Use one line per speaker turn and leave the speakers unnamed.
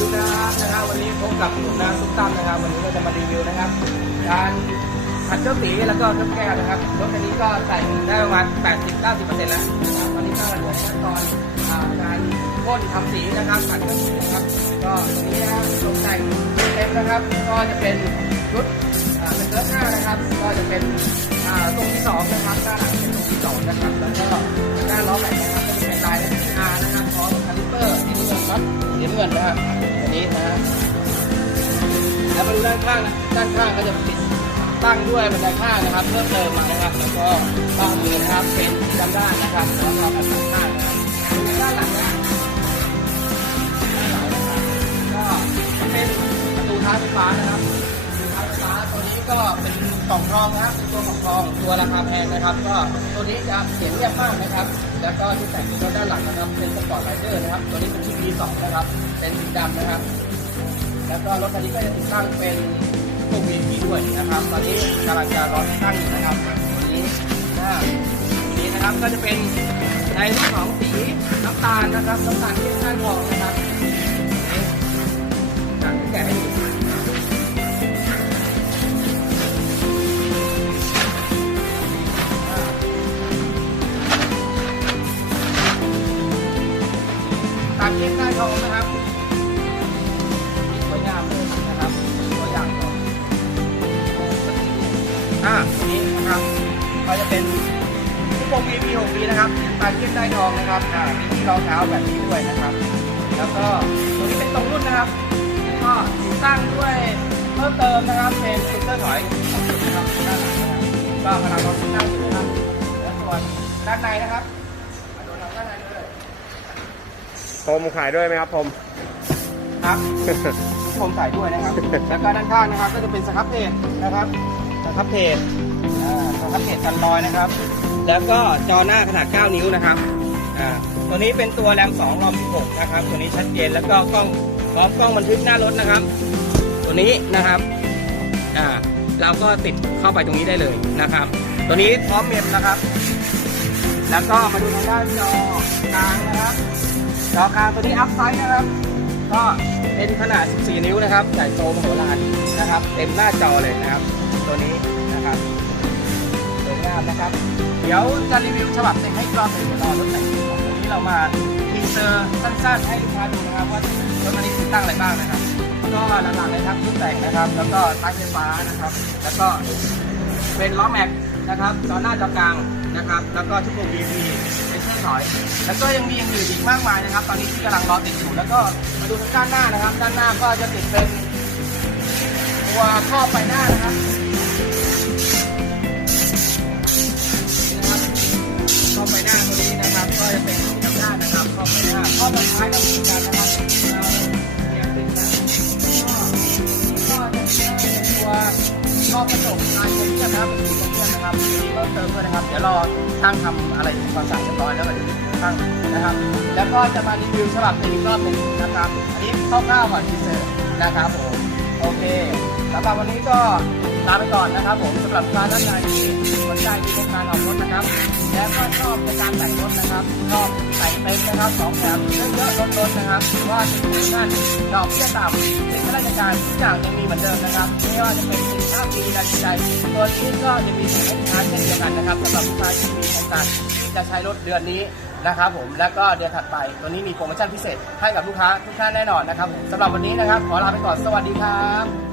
ดีครับนะครับวันนี้พบกับผมนางตุ้มตั้มนะครับ วันนี้เราจะมารีวิวนะครับการขัดเครื่องสีแล้วก็เครื่องแก้วนะครับรถคันนี้ก็แต่ได้ประมาณ 80-90%แล้วนะครับตอนนี้ก็เหลือขั้นตอนการพ่นทำสีนะครับขัดเครื่องสีนะครับ ก็ตัวนี้นะครับตกแต่งเต็มนะครับ ก็จะเป็นชุดเป็นเลือหน้านะครับ ก็จะเป็นตรงที่สองนะครับด้านหลังเป็นตรงที่สองนะครับ แล้วก็ด้านล้อแม็กนะครับก็จะเป็นลายและอานะครับพร้อมคาลิเปอร์ที่เงินน็อตสีเงินนะครับ นี้นะฮะแล้วมาดูด้านข้างนะด้านข้างก็จะติดตั้งด้วยบันไดข้างนะครับ เพิ่มเติมมานะครับ แล้วก็บ้งมือนะครับเป็นสีดำด้านนะครับแล้วก็บันข้างนะครับดูด้านหลังนะด้านหลังนะครับก็เป็นประตูท้ายไฟฟ้านะครับประตูท้ายไฟฟ้าตัวนี้ก็เป็น กล่องรองนะครับเป็นตัวกล่องรองตัวราคาแพงนะครับ ก็ตัวนี้จะเขียนเรียบมากนะครับ แล้วก็ที่แต่งตัวด้านหลังนะครับ เป็นสปอร์ตไรเดอร์นะครับ ตัวนี้เป็นชุด B2 นะครับ เป็นสีดำนะครับ แล้วก็รถคันนี้ก็จะติดตั้งเป็นพวก VIP ด้วยนะครับ ตอนนี้กำลังจะรอติดตั้งอยู่นะครับวันนี้หน้านี้นะครับก็จะเป็นในเรูปของสีน้ำตาลนะครับน้ำตาลที่ข้างทองนะครับ ก็จะเป็นลูกโป่ง VP 6 d นะครับตาเทียนได้ทองนะครับอ่ามีที่รองเท้าแบบนี้ด้วยนะครับ แล้วก็ตัวนี้เป็นตรงรุ่นนะครับก็ติดตั้งด้วยเพิ่มเติมนะครับเป็นเซ็นเซอร์ถอยสองจุดนะครับด้านหลังนะครับก็กำลังรอติดตั้งอยู่นะครับแล้วส่วนด้านในนะครับมาดูทางด้านในเลย
ผมขายด้วยไหมครับผม
ครับผมใส่ด้วยนะครับ แล้วก็ด้านข้างนะครับ ก็จะเป็นสครับเพจนะครับสครับเพจ อ่าสครับเพจกันรอยนะครับ แล้วก็จอหน้าขนาด 9 นิ้วนะครับอ่าตัวนี้เป็นตัวแรม2รอม16นะครับ ตัวนี้ชัดเจนแล้วก็กล้องพร้อมกล้องบันทึกหน้ารถนะครับ ตัวนี้นะครับอ่าเราก็ติดเข้าไปตรงนี้ได้เลยนะครับ ตัวนี้พร้อมเมมนะครับ แล้วก็มาดูทางด้านจอกลางนะครับจอกลางตัวนี้อัพไซด์นะครับ ก็เป็นขนาด 14 นิ้วนะครับใหญ่โตมโหฬารนะครับ เต็มหน้าจอเลยนะครับ ตัวนี้ งามนะครับ เดี๋ยวจะรีวิวฉบับเต็มให้กรอบหนึ่งเดี๋ยวรอรถแต่งของวันนี้เรามาทีเซอร์สั้นๆให้ลูกค้าดูนะครับ ว่ารถคันนี้ติดตั้งอะไรบ้างนะครับ ก็หลักๆเลยครับชุดแต่งนะครับ แล้วก็ท้ายไฟฟ้านะครับ แล้วก็เป็นล้อแม็กนะครับล้อหน้าจอกลางนะครับ แล้วก็ชุดโครง VP เป็นเครื่องถอย แล้วก็ยังมีอย่างอื่นอีกมากมายนะครับ ตอนนี้ที่กำลังรอติดอยู่ แล้วก็มาดูทางด้านหน้านะครับ ด้านหน้าก็จะติดเป็นตัวครอบไฟหน้านะครับ ครอบด้านท้ายก็เหมือนกันนะครับเราเรียงติดนะจะเป็นตัวครอบกระจกลายโครเมียมนะครับเป็นสีโครเมียมนะครับมีเพิ่มเติมด้วยนะครับ เดี๋ยวรอช่างทำอะไรความสะอาดเรียบร้อยแล้วเดี๋ยวช่างนะครับ แล้วก็จะมารีวิวฉบับหนึ่งอีกรอบหนึ่งนะครับ อันนี้คร่าวๆก่อนทีเซอร์นะครับผม โอเคสำหรับวันนี้ก็ลาไปก่อนนะครับผมสำหรับการท่านใด ที่สนใจที่โรงการออกรถนะครับ และก็ชอบในการแต่งรถนะครับชอบแต่งเต็มนะครับสองแถมเยอะๆล้นๆนะครับว่าสินค้าดอกเบี้ยต่ำสินข้าราชการทุกอย่างยังมีเหมือนเดิมนะครับไม่ว่าจะเป็นสินค้าฟรีรายใจตัวนี้ก็จะมีสินค้าเช่นเดียวกันนะครับสำหรับลูกค้าที่มีโครงการที่จะใช้รถเดือนนี้นะครับผมแล้วก็เดือนถัดไปตัวนี้มีโปรโมชั่นพิเศษให้กับลูกค้าทุกท่านแน่นอนนะครับผมสำหรับวันนี้นะครับ ขอลาไปก่อนสวัสดีครับ